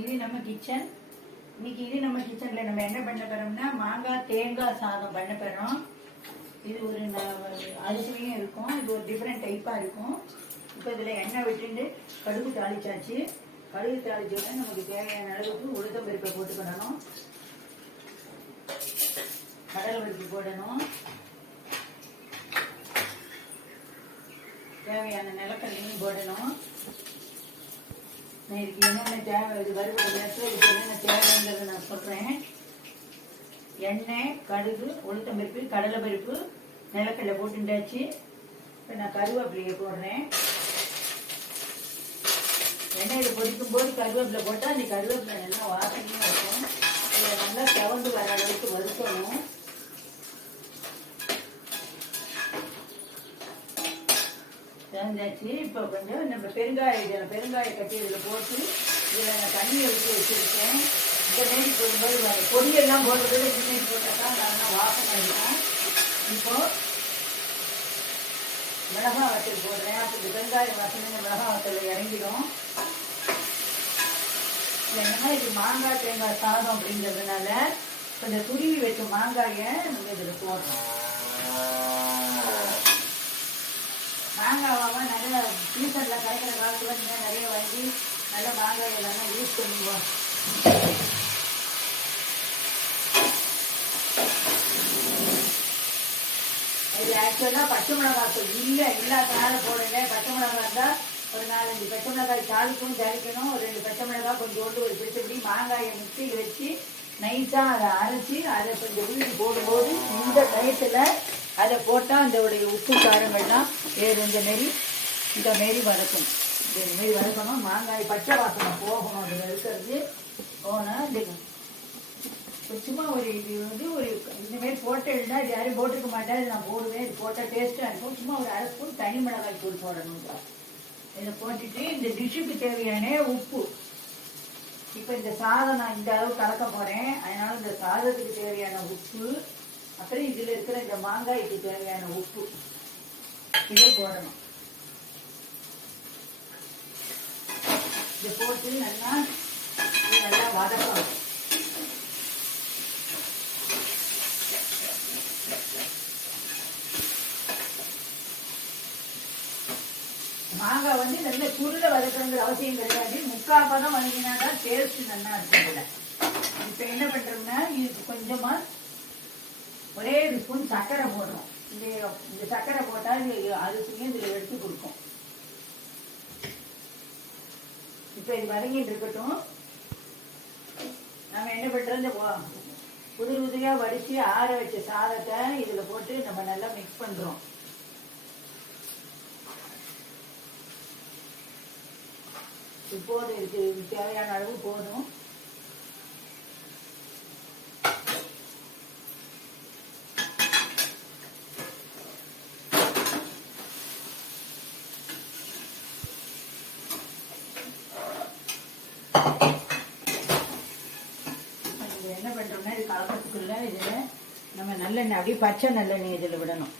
இது நம்ம கிச்சன். இன்னைக்கு இது நம்ம கிச்சன்ல நம்ம என்ன பண்ண போறோம்னா மாங்காய் தேங்காய் சாதம் பண்ண போறோம். இது ஒரு அரிசிலையும் இருக்கும். இது ஒரு டிஃப்ரெண்ட் டைப்பா இருக்கும். இப்போ இதுல எண்ணெய் விட்டுண்டு கடுகு தாளிச்சாச்சு. கடுகு தாளிச்சோட நமக்கு தேவையான அளவுக்கு உளுத்தம் பருப்பை போட்டுக்கணும். கடலை பருப்பு போடணும். தேவையான நிலக்கடலையும் போடணும். இதுக்கு என்னென்ன தேவை, இது வறுக்கிற நேரத்தில் இதுக்கு என்னென்ன தேவைங்கிறத நான் சொல்கிறேன். எண்ணெய், கடுகு, உளுத்தம் பருப்பு, கடலை பருப்பு, நிலக்கடலை போட்டுண்டாச்சு. இப்போ நான் கருவேப்பிலையை போடுறேன். எண்ணெயில் பொரிக்கும் போது கருவேப்பிலை போட்டால் அந்த கருவேப்பிலை நல்லா வாசனையும் இருக்கும். இதை நல்லா செவந்து வர அளவுக்கு வறுக்கணும். செவந்தாச்சு. இப்போ கொஞ்சம் நம்ம பெருங்காய கட்டி இதில் போட்டு இதில் நான் தண்ணி ஊற்றி வச்சுருக்கேன். இந்த மாரி போடும்போது பொடியெல்லாம் போடுறதோட சின்ன போட்டாக்கா நல்லா வாசனை இருக்கும். இப்போ மிளகா வத்தல் போடுறேன். அப்போ வெங்காயம் வாசனை மிளகா வத்தல் இறங்கிடும். என்னன்னா இது மாங்காய் தேங்காய் சாதம் அப்படிங்கிறதுனால கொஞ்சம் துருவி வச்ச மாங்காயை நம்ம இதில் போடுறோம். மாங்காவாக நிறைய சீசனில் கிடைக்கிற காலத்தில் நீங்கள் நிறைய வாங்கி நல்ல மாங்காய் எல்லாமே யூஸ் பண்ணுவோம். இது ஆக்சுவலாக பச்சை மிளகாய் இல்லாதனால போடுங்க. பச்சை மிளகாய் இருந்தால் ஒரு 4-5 பச்சை மிளகாய் தாளிக்கணும். ஒரு 2 பச்சை மிளகாய் கொஞ்சோண்டு ஒரு பிடிச்சபடி மாங்காயை மிக்சியில் வச்சு நைஸாக அதை அரைச்சி அதை கொஞ்சம் வீடு போடும்போது இந்த டயத்தில் அதை போட்டால் அந்த உடைய உப்பு காரங்கள்லாம் வேறு இந்த மாரி வதக்கணும். இந்த மாரி வதக்கணும். மாங்காய் பச்சை வாசனை போகணும். அதில் இருக்கிறது போனால் சும்மா ஒரு இது ஒரு இந்தமாரி போட்டு இருந்தால் இது யாரும் போட்டுருக்க மாட்டேன். நான் போடுவேன். இது போட்டால் டேஸ்ட்டாக இருக்கும். சும்மா ஒரு 1/2 ஸ்பூன் தனி மிளகாய் தூள் போடணும். இதை போட்டுட்டு இந்த டிஷ்ஷுக்கு தேவையான உப்பு. இப்போ இந்த சாதம் நான் இந்த அளவு கலக்க போகிறேன். அதனால இந்த சாதத்துக்கு தேவையான உப்பு, அப்புறம் இதில் இருக்கிற இந்த மாங்காய்க்கு தேவையான உப்பு இதை போடணும். இதை போட்டு நல்லா வதக்கணும். மாங்காய் நல்ல சுருளை வதக்கணுங்கிற அவசியம் கிடையாது. 3/4 பதம் வதங்கினா தான் டேஸ்ட் நல்லா இருக்கும். இப்போ என்ன பண்றோம்னா இதுக்கு கொஞ்சமா ஒரே 1 ஸ்பூன் சர்க்கரை போடுறோம். இந்த சர்க்கரை போட்டால் அரிசியும் இதில் எடுத்து கொடுக்கும். இப்போ இது வதங்கிட்டு இருக்கட்டும். நம்ம என்ன பண்றோம், இந்த உதிரியா வடிச்சு ஆற வச்ச சாதத்தை இதில் போட்டு நம்ம நல்லா மிக்ஸ் பண்றோம். இப்போது இதுக்கு தேவையான அளவு போதும். என்ன பண்றோம்னா இது கலக்கிறதுக்குள்ள இதுல நம்ம நல்லெண்ணெய், அப்படியே பச்சை நல்லெண்ணெய் இதில் விடணும்.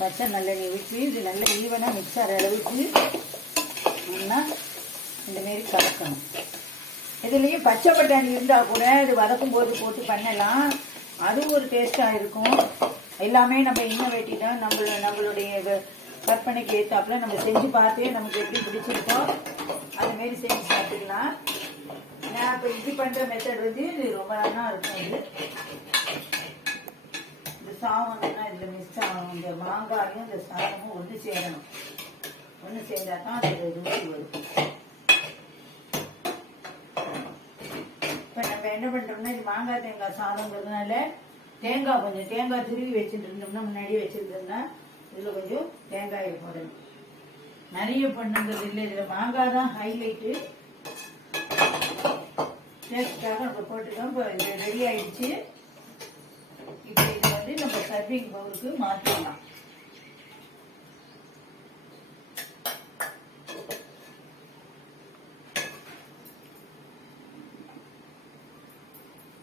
பச்சை நல்லெண்ணெய் விட்டு இது நல்லா ஈவனாக மிக்ஸ் ஆகிற அளவுக்கு நல்லா இந்தமாரி கலக்கணும். இதுலேயும் பச்சை பட்டாணி இருந்தால் கூட இது வதக்கும் போது போட்டு பண்ணலாம். அது ஒரு டேஸ்ட்டாக இருக்கும். எல்லாமே நம்ம இன்னோவேட்டி தான். நம்மளுடைய கற்பனைக்கு ஏற்றாப்புல நம்ம செஞ்சு பார்த்தே நமக்கு எப்படி பிடிச்சிருக்கோ அதுமாரி செஞ்சு சாப்பிட்டுக்கலாம். நான் இப்போ இது பண்ணுற மெத்தட் இது ரொம்ப நல்லா இருக்கும். இது சாதம்னா இதில் மிக்ஸ் ஆகணும். இந்த மாங்காயும் இந்த சாதமும் ஒன்று சேரணும். ஒன்று சேர்ந்தா தான் அது ருசி வரும். இப்போ நம்ம என்ன பண்ணுறோம்னா இது மாங்காய் தேங்காய் சாதங்கிறதுனால கொஞ்சம் தேங்காய் துருவி வச்சுட்டு இருந்தோம்னா முன்னாடியே வச்சுருந்தோம்னா இதில் கொஞ்சம் தேங்காயை போடணும். நிறைய பண்ணுங்கிறது இல்லை. இதில் மாங்காய் தான் ஹைலைட்டு. டேஸ்ட்டுக்காக நம்ம போட்டுக்கோம். இப்போ இது ரெடி ஆயிடுச்சு. இப்போ இது நம்ம சர்விங் பவுலுக்கு மாற்றிடலாம்.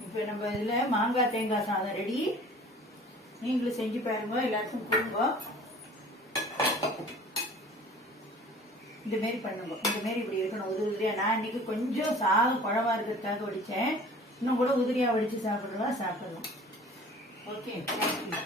இப்போ நம்ம இதில் மாங்காய் தேங்காய் சாதம் ரெடி. நீங்களும் செஞ்சு பாருங்க, எல்லாருக்கும் கொடுங்க. இந்த மாரி பண்ணுங்க. இந்த மாரி இப்படி இருக்கணும் உதிரி உதிரியா. நான் இன்னைக்கு கொஞ்சம் சாதம் குழவா இருக்கிறதுக்காக வடிச்சேன். இன்னும் கூட உதிரியா வடிச்சு சாப்பிடுறதா சாப்பிடலாம். Okay, thank you.